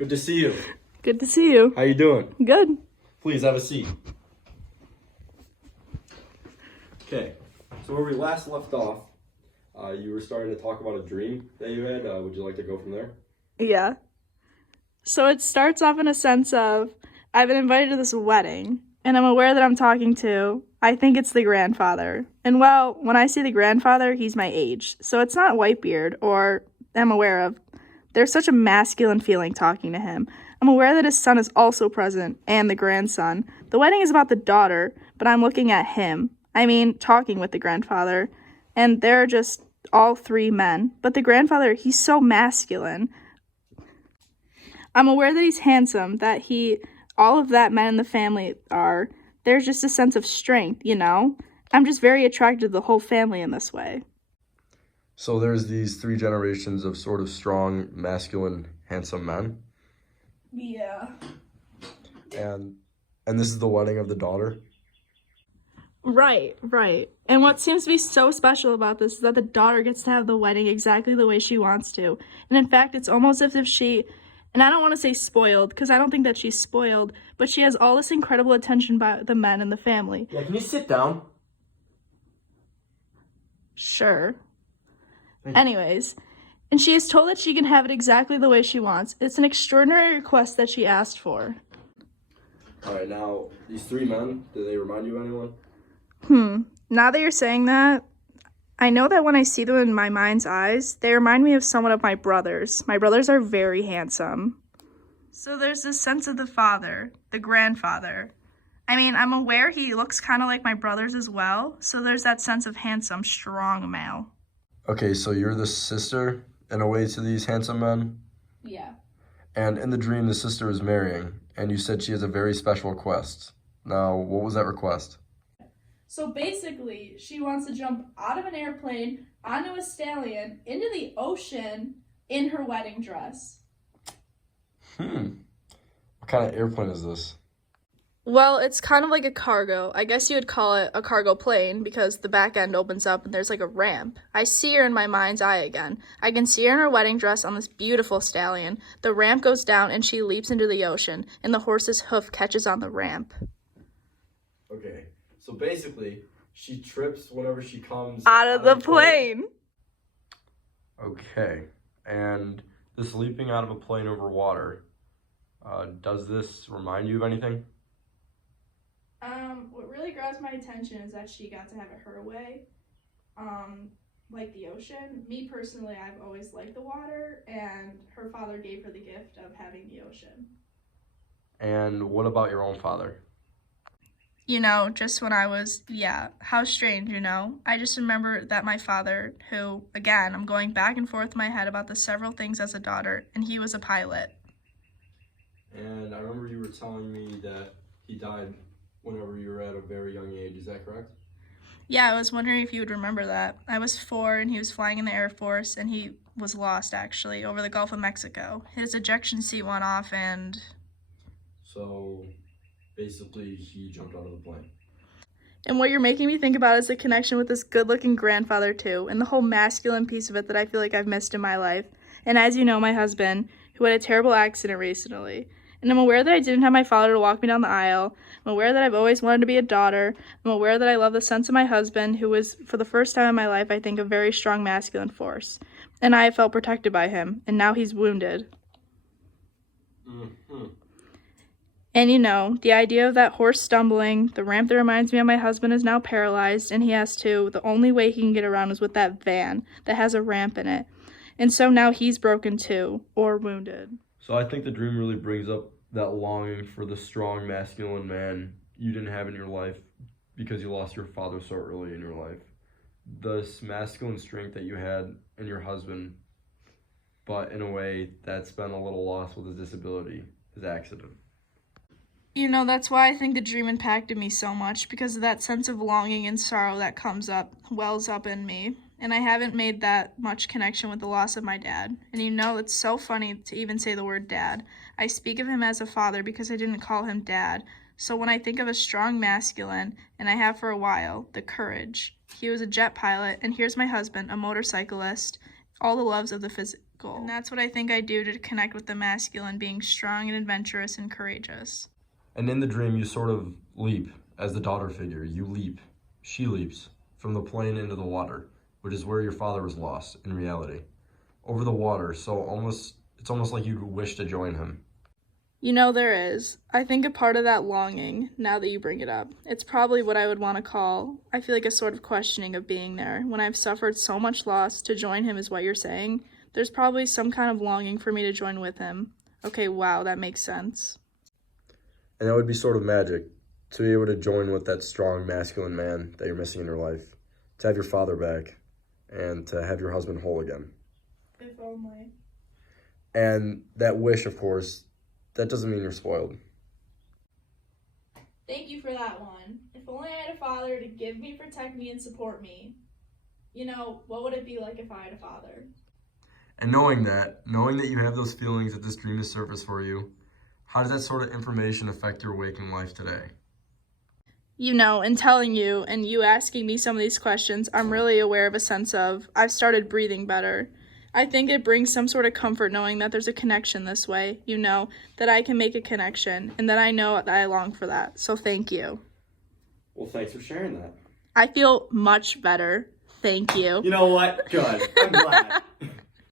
Good to see you. Good to see you. How you doing? Good. Please have a seat. Okay, so where we last left off, you were starting to talk about a dream that you had. Would you like to go from there? Yeah. So it starts off in a sense of, I've been invited to this wedding, and I'm aware that I'm talking to, I think it's the grandfather. And well, when I see the grandfather, he's my age. So it's not Whitebeard, or I'm aware of. There's such a masculine feeling talking to him. I'm aware that his son is also present, and the grandson. The wedding is about the daughter, but I'm looking at him. I mean, talking with the grandfather. And they're just all three men. But the grandfather, he's so masculine. I'm aware that he's handsome, that all of that men in the family are. There's just a sense of strength, you know? I'm just very attracted to the whole family in this way. So there's these three generations of sort of strong, masculine, handsome men. Yeah. And this is the wedding of the daughter? Right. And what seems to be so special about this is that the daughter gets to have the wedding exactly the way she wants to. And in fact, it's almost as if she, and I don't want to say spoiled, because I don't think that she's spoiled, but she has all this incredible attention by the men in the family. Yeah, can you sit down? Sure. Anyways, and she is told that she can have it exactly the way she wants. It's an extraordinary request that she asked for. All right, now, these three men, do they remind you of anyone? Now that you're saying that, I know that when I see them in my mind's eyes, they remind me of somewhat of my brothers. My brothers are very handsome. So there's this sense of the father, the grandfather. I mean, I'm aware he looks kind of like my brothers as well, so there's that sense of handsome, strong male. Okay, so you're the sister, in a way, to these handsome men? Yeah. And in the dream, the sister is marrying, and you said she has a very special request. Now, what was that request? So basically, she wants to jump out of an airplane, onto a stallion, into the ocean, in her wedding dress. What kind of airplane is this? Well, it's kind of like a cargo. I guess you would call it a cargo plane because the back end opens up and there's like a ramp. I see her in my mind's eye again. I can see her in her wedding dress on this beautiful stallion. The ramp goes down and she leaps into the ocean, and the horse's hoof catches on the ramp. Okay, so basically, she trips whenever she comes Out of the plane. Okay, and this leaping out of a plane over water, does this remind you of anything? What really grabs my attention is that she got to have it her way, like the ocean. Me personally, I've always liked the water, and her father gave her the gift of having the ocean. And what about your own father? You know, just when I was, how strange, you know? I just remember that my father, who, again, I'm going back and forth in my head about the several things as a daughter, and he was a pilot. And I remember you were telling me that he died whenever you were at a very young age, is that correct? Yeah, I was wondering if you would remember that. I was 4 and he was flying in the Air Force, and he was lost, actually, over the Gulf of Mexico. His ejection seat went off and... So, basically, he jumped out of the plane. And what you're making me think about is the connection with this good-looking grandfather, too, and the whole masculine piece of it that I feel like I've missed in my life. And as you know, my husband, who had a terrible accident recently. And I'm aware that I didn't have my father to walk me down the aisle. I'm aware that I've always wanted to be a daughter. I'm aware that I love the sense of my husband, who was, for the first time in my life, I think, a very strong masculine force. And I felt protected by him, and now he's wounded. And you know, the idea of that horse stumbling, the ramp that reminds me of my husband is now paralyzed, and he has to, the only way he can get around is with that van that has a ramp in it. And so now he's broken too, or wounded. So I think the dream really brings up that longing for the strong masculine man you didn't have in your life because you lost your father so early in your life. This masculine strength that you had in your husband, but in a way that's been a little lost with his disability, his accident. You know, that's why I think the dream impacted me so much, because of that sense of longing and sorrow that wells up in me. And I haven't made that much connection with the loss of my dad. And you know, it's so funny to even say the word dad. I speak of him as a father because I didn't call him dad. So when I think of a strong masculine, and I have for a while, the courage. He was a jet pilot, and here's my husband, a motorcyclist. All the loves of the goal. And that's what I think I do to connect with the masculine, being strong and adventurous and courageous. And in the dream, you sort of leap as the daughter figure. You leap, she leaps, from the plane into the water, which is where your father was lost in reality. Over the water, so it's almost like you wish to join him. You know, there is. I think a part of that longing, now that you bring it up, it's probably what I would want to call, I feel like a sort of questioning of being there. When I've suffered so much loss, to join him is what you're saying. There's probably some kind of longing for me to join with him. Okay, wow, that makes sense. And that would be sort of magic, to be able to join with that strong masculine man that you're missing in your life, to have your father back, and to have your husband whole again. If only. And that wish, of course, that doesn't mean you're spoiled. Thank you for that one. If only I had a father to give me, protect me, and support me. You know, what would it be like if I had a father? And knowing that you have those feelings that this dream has surfaced for you, how does that sort of information affect your waking life today? You know, in telling you and you asking me some of these questions, I'm really aware of a sense of I've started breathing better. I think it brings some sort of comfort knowing that there's a connection this way, you know, that I can make a connection and that I know that I long for that. So thank you. Well, thanks for sharing that. I feel much better. Thank you. You know what? Good. I'm glad.